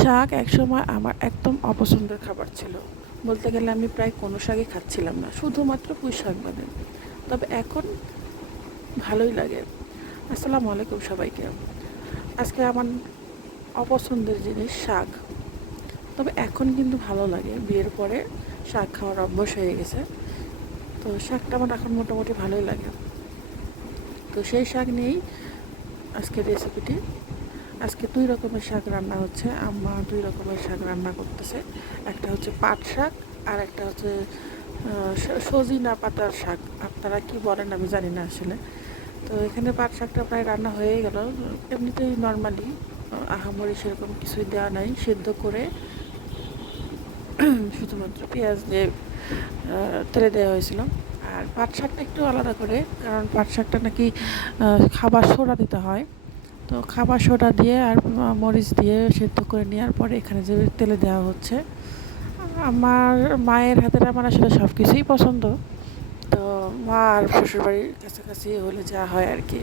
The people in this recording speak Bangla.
শাক একসময় আমার একদম অপছন্দের খাবার ছিল। বলতে গেলে আমি প্রায় কোনো শাকই খাচ্ছিলাম না, শুধুমাত্র পুঁই শাক বাদে। তবে এখন ভালোই লাগে। আসসালামু আলাইকুম সবাইকে। আজকে আমার অপছন্দের জিনিস শাক। তবে এখন কিন্তু ভালো লাগে, বিয়ের পরে শাক খাওয়ার অভ্যাস হয়ে গেছে। তো শাকটা আমার এখন মোটামুটি ভালোই লাগে। তো সেই শাক নিয়েই আজকের রেসিপিটি। আজকে ২ রকমের শাক রান্না হচ্ছে। আম্মা ২ রকমের শাক রান্না করতেছে। একটা হচ্ছে পাট শাক, আর একটা হচ্ছে সজিনা পাতার শাক। আপনারা কি বলেন আমি জানি না আসলে। তো এখানে পাট শাকটা প্রায় রান্না হয়ে গেল। এমনিতেই নরমালি আহামরি সেরকম কিছুই দেওয়া নাই। সেদ্ধ করে শুধুমাত্র পেঁয়াজ দিয়ে তেলে দেওয়া হয়েছিল। আর পাট শাকটা একটু আলাদা করে, কারণ পাট শাকটা নাকি খাবার সোডা দিতে হয়। তো খাবার সোডা দিয়ে আর মরিচ দিয়ে সেদ্ধ করে নেওয়ার পরে এখানে যে তেলে দেওয়া হচ্ছে। আমার মায়ের হাতের আমার আসলে সব কিছুই পছন্দ। তো মা আর শ্বশুরবাড়ির কাছাকাছি হলে যা হয় আর কি।